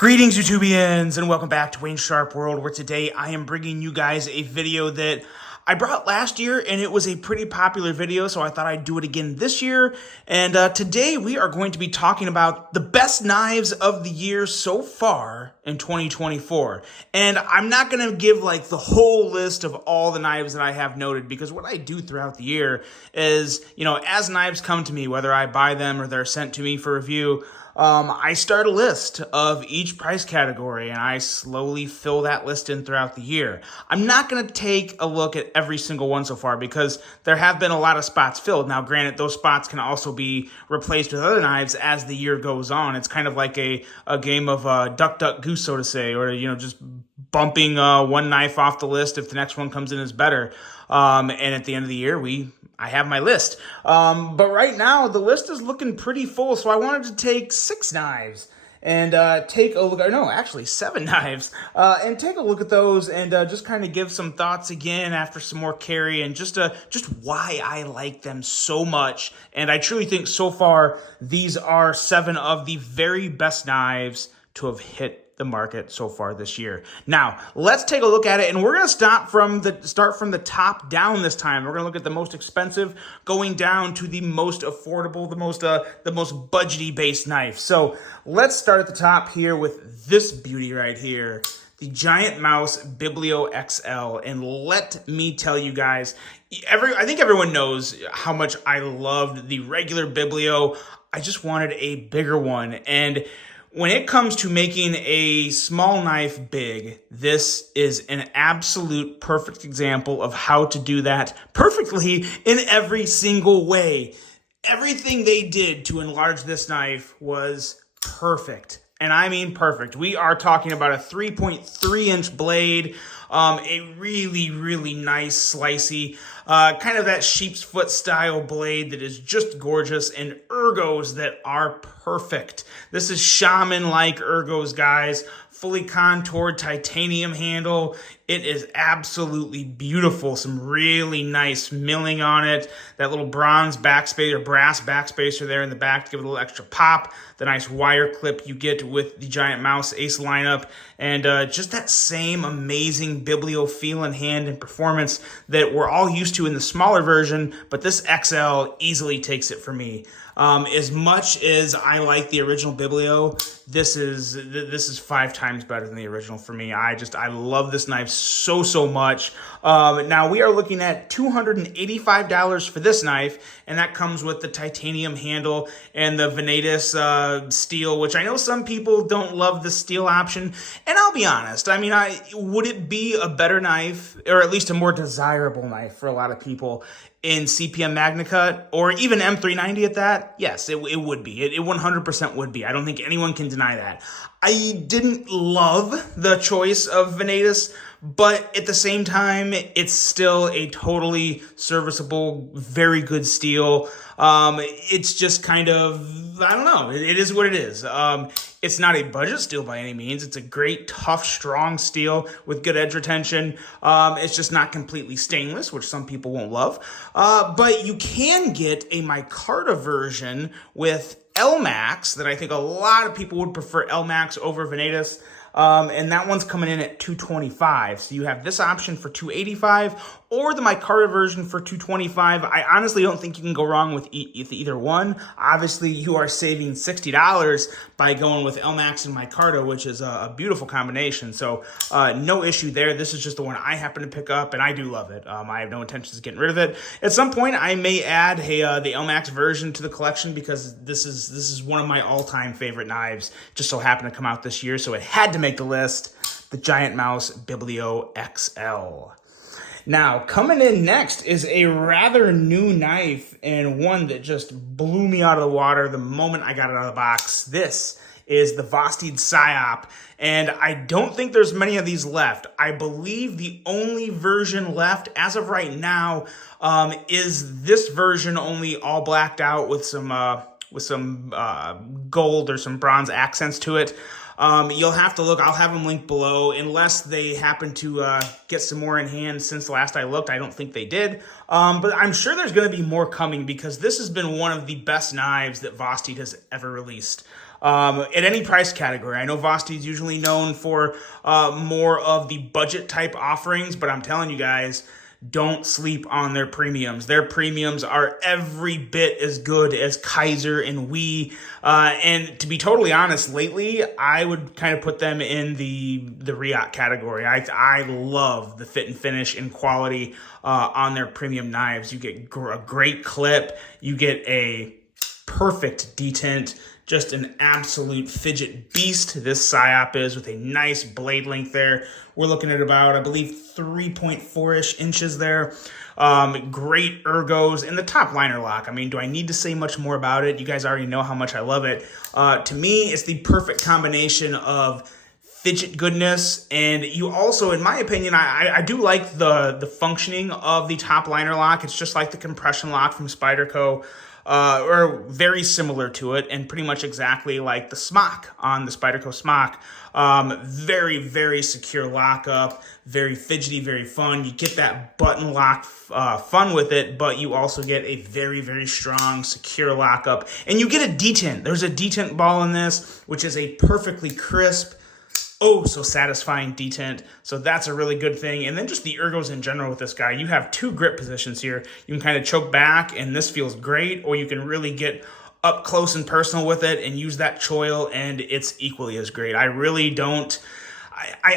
Greetings, YouTubians, and welcome back to Wayne Sharp World, where today I am bringing you guys a video that I brought last year, and it was a pretty popular video, so I thought I'd do it again this year. And today we are going to be talking about the best knives of the year so far in 2024. And I'm not going to give like the whole list of all the knives that I have noted, because what I do throughout the year is, as knives come to me, whether I buy them or they're sent to me for review, I start a list of each price category, and I slowly fill that list in throughout the year. I'm not going to take a look at every single one so far because there have been a lot of spots filled. Now, granted, those spots can also be replaced with other knives as the year goes on. It's kind of like a game of duck, duck, goose, so to say, or, just bumping one knife off the list if the next one comes in as better. And at the end of the year, I have my list. But right now, the list is looking pretty full, so I wanted to take 6 knives and take a look, or no, actually 7 knives, and take a look at those and just kind of give some thoughts again after some more carry and just why I like them so much. And I truly think so far, these are 7 of the very best knives to have hit the market so far this year. Now, let's take a look at it, and we're going to start from the top down this time. We're going to look at the most expensive, going down to the most affordable, the most budgety based knife. So let's start at the top here with this beauty right here, the Giantmouse Biblio XL. And let me tell you guys, I think everyone knows how much I loved the regular Biblio. I just wanted a bigger one, and when it comes to making a small knife big, this is an absolute perfect example of how to do that perfectly in every single way. Everything they did to enlarge this knife was perfect. And I mean perfect. We are talking about a 3.3-inch blade, a really, really nice slicey, kind of that sheep's foot style blade that is just gorgeous, and ergos that are perfect. This is shaman-like ergos, guys. Fully contoured titanium handle. It is absolutely beautiful. Some really nice milling on it. That little bronze backspacer or brass backspacer there in the back to give it a little extra pop. The nice wire clip you get with the Giantmouse Ace lineup. And just that same amazing Biblio feel in hand and performance that we're all used to in the smaller version. But this XL easily takes it for me. As much as I like the original Biblio, this is 5 times better than the original for me. I love this knife so much. Now we are looking at $285 for this knife, and that comes with the titanium handle and the Venetis steel, which I know some people don't love the steel option. And I'll be honest, I mean, would it be a better knife, or at least a more desirable knife for a lot of people, in CPM MagnaCut or even M390 at that? Yes, it would be. It 100% would be. I don't think anyone can deny that. I didn't love the choice of Venetis, but at the same time, it's still a totally serviceable, very good steel. It's just kind of, I don't know, it is what it is. It's not a budget steel by any means. It's a great, tough, strong steel with good edge retention. It's just not completely stainless, which some people won't love. But you can get a micarta version with LMAX that I think a lot of people would prefer LMAX over Venetis. And that one's coming in at $225. So you have this option for $285 or the micarta version for $225. I honestly don't think you can go wrong with either one. Obviously, you are saving $60 by going with LMAX and micarta, which is a beautiful combination. So no issue there. This is just the one I happen to pick up, and I do love it. I have no intentions of getting rid of it. At some point, I may add the LMAX version to the collection, because this is one of my all-time favorite knives. Just so happened to come out this year, so it had to make the list. The Giantmouse Biblio XL. Now, coming in next is a rather new knife, and one that just blew me out of the water the moment I got it out of the box. This is the Vascop Psyop, and I don't think there's many of these left. I believe the only version left as of right now is this version, only all blacked out with some gold or some bronze accents to it. You'll have to look. I'll have them linked below, unless they happen to get some more in hand since the last I looked. I don't think they did. But I'm sure there's going to be more coming, because this has been one of the best knives that Vascop has ever released. at any price category. I know Vosti is usually known for more of the budget type offerings, but I'm telling you guys, don't sleep on their premiums. Their premiums are every bit as good as Kaiser and Wii. And to be totally honest, lately, I would kind of put them in the Riot category. I love the fit and finish and quality on their premium knives. You get a great clip. You get a perfect detent. Just an absolute fidget beast, this Psyop is, with a nice blade length there. We're looking at about, I believe, 3.4-ish inches there. Great ergos, and the top liner lock. I mean, do I need to say much more about it? You guys already know how much I love it. To me, it's the perfect combination of fidget goodness, and you also, in my opinion, I do like the functioning of the top liner lock. It's just like the compression lock from Spyderco. Or very similar to it, and pretty much exactly like the smock on the Spyderco smock. Very, very secure lockup, very fidgety, very fun. You get that button lock fun with it, but you also get a very, very strong, secure lockup. And you get a detent. There's a detent ball in this, which is a perfectly crisp, oh, so satisfying detent. So that's a really good thing. And then just the ergos in general with this guy. You have two grip positions here. You can kind of choke back, and this feels great, or you can really get up close and personal with it and use that choil, and it's equally as great. I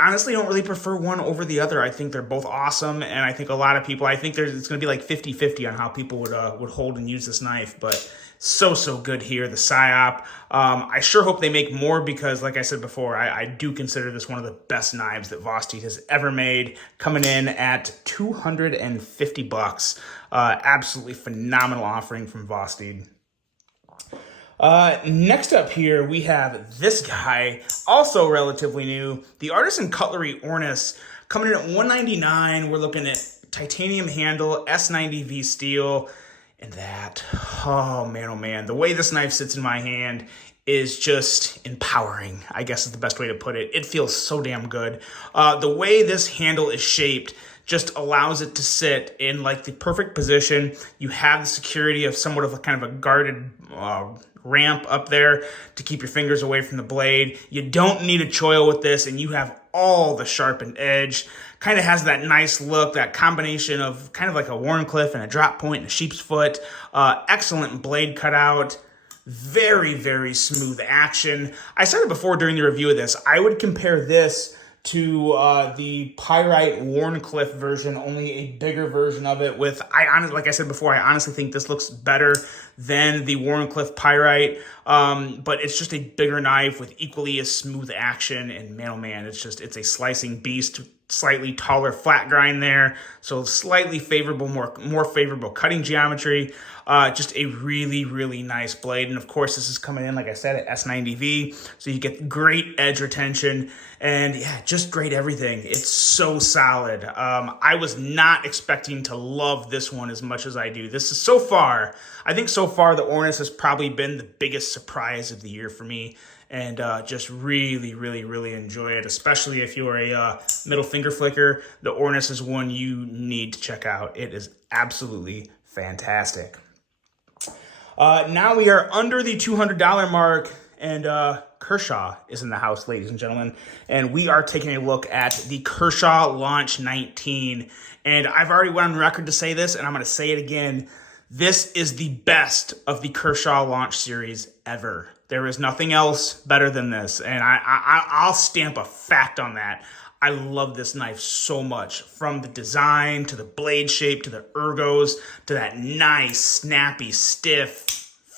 honestly don't really prefer one over the other. I think they're both awesome, and I think a lot of people, it's going to be like 50-50 on how people would hold and use this knife, but so good here, the Psyop. I sure hope they make more because, like I said before, I do consider this one of the best knives that Vosti has ever made, coming in at $250. Absolutely phenomenal offering from Vosti. Next up here, we have this guy, also relatively new, the Artisan Cutlery Ornis, coming in at $199. We're looking at titanium handle, S90V steel, and that, oh man, the way this knife sits in my hand is just empowering, I guess is the best way to put it. It feels so damn good. The way this handle is shaped just allows it to sit in like the perfect position. You have the security of somewhat of a kind of a guarded ramp up there to keep your fingers away from the blade. You don't need a choil with this, and you have all the sharpened edge. Kind of has that nice look, that combination of kind of like a Wharncliffe and a drop point and a sheep's foot. Excellent blade cutout. Very, very smooth action. I said it before during the review of this. I would compare this to the Pyrite Wharncliffe version, only a bigger version of it with, like I said before, I honestly think this looks better than the Wharncliffe Pyrite, but it's just a bigger knife with equally as smooth action, and man, it's a slicing beast. Slightly taller flat grind there, so slightly favorable, more favorable cutting geometry. Just a really, really nice blade. And of course, this is coming in, like I said, at S90V, so you get great edge retention, and yeah, just great everything. It's so solid. I was not expecting to love this one as much as I do. This is I think so far the Ornis has probably been the biggest surprise of the year for me. And just really, really, really enjoy it, especially if you're a middle finger flicker. The Ornis is one you need to check out. It is absolutely fantastic. Now we are under the $200 mark, and Kershaw is in the house, ladies and gentlemen. And we are taking a look at the Kershaw Launch 19. And I've already went on record to say this, and I'm going to say it again. This is the best of the Kershaw Launch series ever. There is nothing else better than this, and I'll stamp a fact on that. I love this knife so much, from the design to the blade shape to the ergos to that nice, snappy, stiff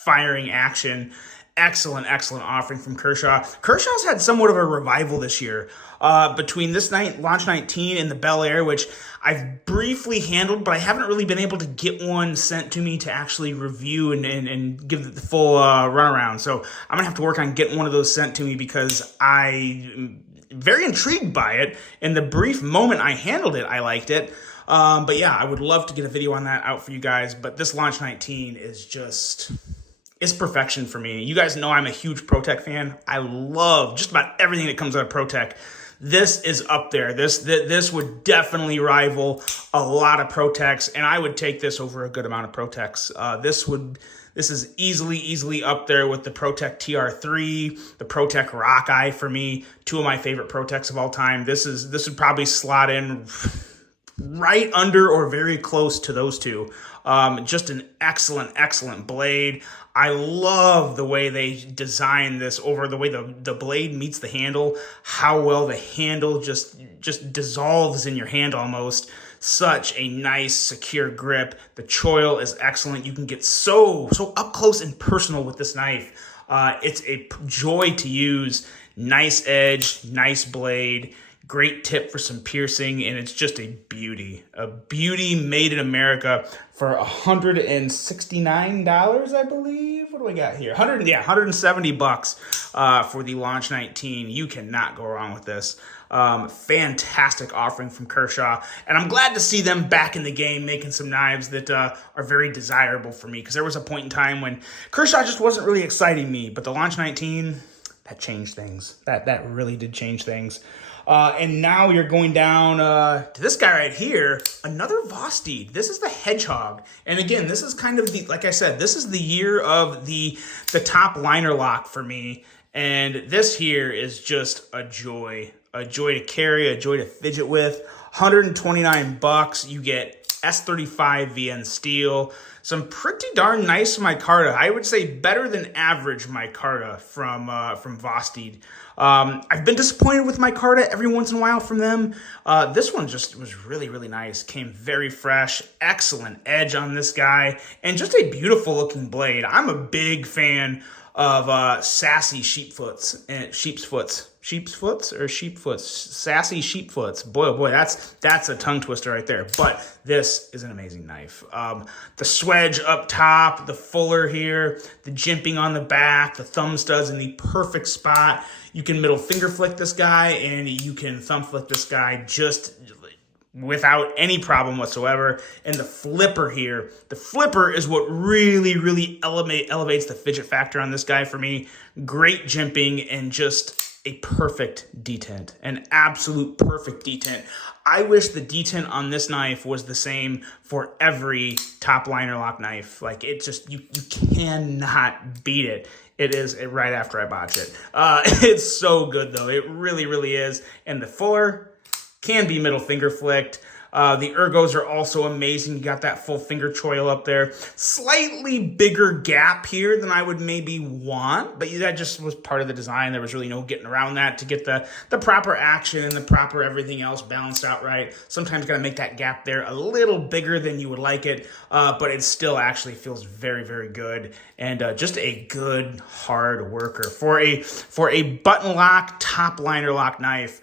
firing action. Excellent offering from Kershaw. Kershaw's had somewhat of a revival this year. Between this Launch 19 and the Bel Air, which I've briefly handled, but I haven't really been able to get one sent to me to actually review and give it the full runaround. So I'm going to have to work on getting one of those sent to me because I'm very intrigued by it. In the brief moment I handled it, I liked it. But yeah, I would love to get a video on that out for you guys. But this Launch 19 is just... it's perfection for me. You guys know I'm a huge ProTech fan. I love just about everything that comes out of ProTech. This is up there. This would definitely rival a lot of ProTechs, and I would take this over a good amount of ProTechs. This This is easily up there with the ProTech TR3, the ProTech Rockeye for me, two of my favorite ProTechs of all time. This would probably slot in right under or very close to those two. Just an excellent blade. I love the way they designed this over the way the blade meets the handle, how well the handle just dissolves in your hand almost. Such a nice, secure grip. The choil is excellent. You can get so up close and personal with this knife. It's a joy to use. Nice edge, nice blade. Great tip for some piercing, and it's just a beauty made in America for $169, I believe. What do we got here? $170 for the Launch 19. You cannot go wrong with this. Fantastic offering from Kershaw, and I'm glad to see them back in the game making some knives that are very desirable for me, because there was a point in time when Kershaw just wasn't really exciting me, but the Launch 19, that changed things. That really did change things. And now you're going down to this guy right here, another Vosteed. This is the Hedgehog. And again, this is kind of the, like I said, this is the year of the top liner lock for me. And this here is just a joy to carry, a joy to fidget with. $129. You get S35 VN steel. Some pretty darn nice micarta. I would say better than average micarta from Vosteed. I've been disappointed with micarta every once in a while from them. This one just was really nice. Came very fresh. Excellent edge on this guy. And just a beautiful looking blade. I'm a big fan of sassy sheepfoots, sassy sheepfoots. Boy, oh boy, that's a tongue twister right there. But this is an amazing knife. The swedge up top, the fuller here, the jimping on the back, the thumb studs in the perfect spot. You can middle finger flick this guy, and you can thumb flick this guy just without any problem whatsoever. And the flipper here, the flipper is what really elevates the fidget factor on this guy for me. Great jimping and just a perfect detent, an absolute perfect detent. I wish the detent on this knife was the same for every top liner lock knife. Like, it just, you cannot beat it. It is right after I botch it. It's so good though. It really is. And the fuller can be middle finger flicked. The ergos are also amazing. You got that full finger choil up there. Slightly bigger gap here than I would maybe want, but that just was part of the design. There was really no getting around that to get the proper action and the proper everything else balanced out right. Sometimes got to make that gap there a little bigger than you would like it, but it still actually feels very good, and just a good hard worker for a button lock top liner lock knife.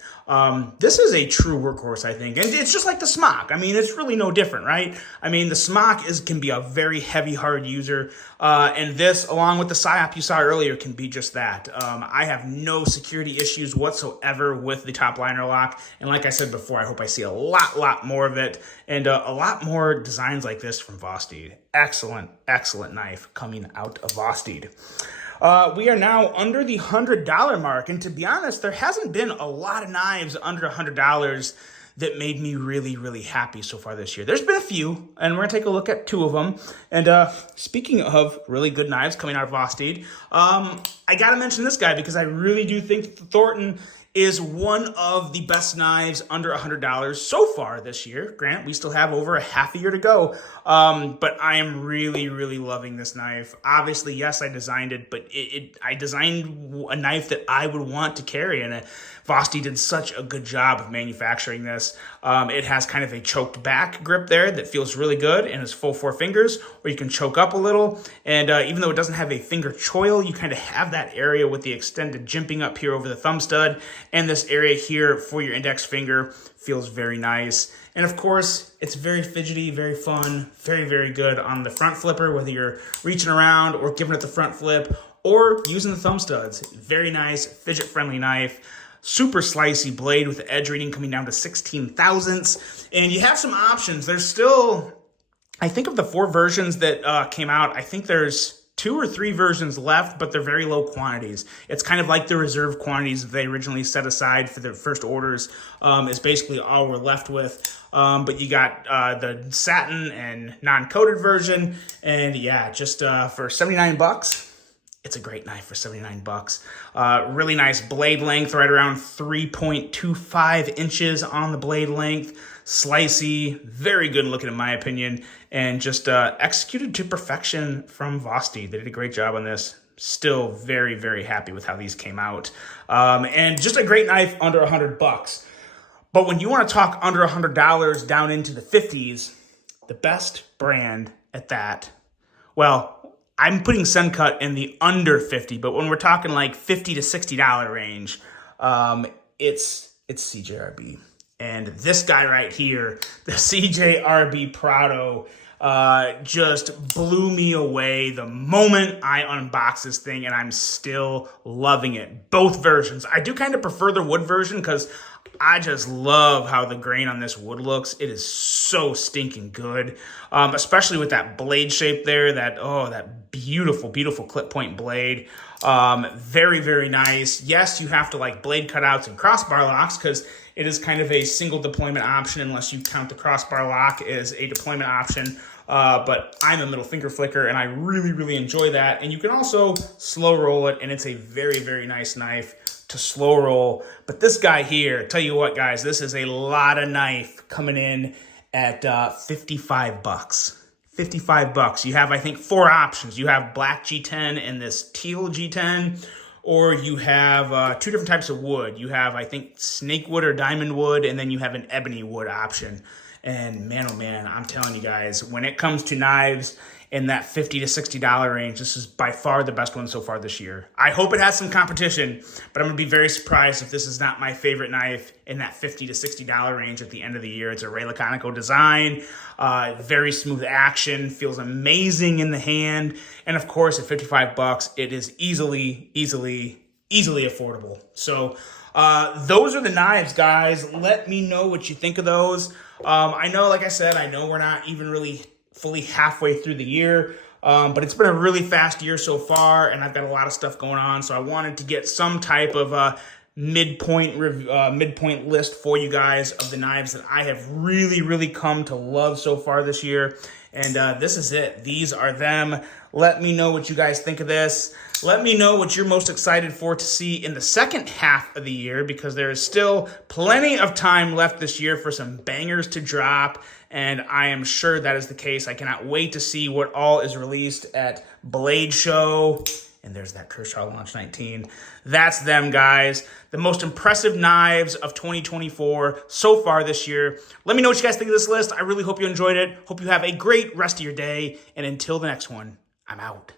This is a true workhorse, I think, and it's just like the Smock. I mean, it's really no different, right? I mean, the Smock can be a very heavy, hard user, and this, along with the Psyop you saw earlier, can be just that. I have no security issues whatsoever with the top liner lock, and like I said before, I hope I see a lot more of it, and a lot more designs like this from Vosteed. Excellent knife coming out of Vosteed. We are now under the $100 mark, and to be honest, there hasn't been a lot of knives under $100 that made me really happy so far this year. There's been a few, and we're gonna take a look at two of them. And speaking of really good knives coming out of Vosteed, I gotta mention this guy because I really do think that the Thornton is one of the best knives under $100 so far this year. Grant, we still have over a half a year to go, but I am really loving this knife. Obviously, yes, I designed it, but I designed a knife that I would want to carry, and Vosteed did such a good job of manufacturing this. It has kind of a choked back grip there that feels really good, and it's full 4 fingers, or you can choke up a little, and even though it doesn't have a finger choil, you kind of have that area with the extended jimping up here over the thumb stud, and this area here for your index finger feels very nice. And of course, it's very fidgety, very fun, very good on the front flipper, whether you're reaching around or giving it the front flip or using the thumb studs. Very nice, fidget-friendly knife. Super slicey blade with the edge reading coming down to 16 thousandths. And you have some options. There's still, I think of the 4 versions that came out, I think there's 2 or 3 versions left, but they're very low quantities. It's kind of like the reserve quantities that they originally set aside for the first orders is basically all we're left with. But you got the satin and non-coated version, and yeah, just for 79 bucks. It's a great knife for 79 bucks. Really nice blade length, right around 3.25 inches on the blade length. Slicey, very good looking in my opinion, and just executed to perfection from Vosti. They did a great job on this. Still very, very happy with how these came out. And just a great knife under 100 bucks. But when you want to talk under $100 down into the 50s, the best brand at that, well, I'm putting Suncut in the under 50, but when we're talking like $50 to $60 range, it's CJRB. And this guy right here, the CJRB Prado, just blew me away the moment I unboxed this thing, and I'm still loving it. Both versions. I do kind of prefer the wood version because I just love how the grain on this wood looks. It is so stinking good, especially with that blade shape there, that beautiful, beautiful clip point blade. Very, very nice. Yes, you have to like blade cutouts and crossbar locks because it is kind of a single deployment option unless you count the crossbar lock as a deployment option. But I'm a middle finger flicker and I really, really enjoy that. And you can also slow roll it, and it's a very, very nice knife to slow roll. But this guy here, tell you what guys, this is a lot of knife coming in at 55 bucks. 55 bucks. You have, I think, 4 options. You have black G10 and this teal G10, or you have 2 different types of wood. You have, I think, snake wood or diamond wood, and then you have an ebony wood option. And man, oh man, I'm telling you guys, when it comes to knives in that $50 to $60 range, this is by far the best one so far this year. I hope it has some competition, but I'm gonna be very surprised if this is not my favorite knife in that $50 to $60 range at the end of the year. It's a Ray Laconico design, very smooth action, feels amazing in the hand, and of course at 55 bucks, it is easily affordable. So those are the knives, guys. Let me know what you think of those. I know, like I said, I know we're not even really fully halfway through the year, but it's been a really fast year so far, and I've got a lot of stuff going on, so I wanted to get some type of midpoint list for you guys of the knives that I have really, really come to love so far this year. And this is it. These are them. Let me know what you guys think of this. Let me know what you're most excited for to see in the second half of the year, because there is still plenty of time left this year for some bangers to drop, and I am sure that is the case. I cannot wait to see what all is released at Blade Show. And there's that Kershaw Launch 19. That's them, guys. The most impressive knives of 2024 so far this year. Let me know what you guys think of this list. I really hope you enjoyed it. Hope you have a great rest of your day. And until the next one, I'm out.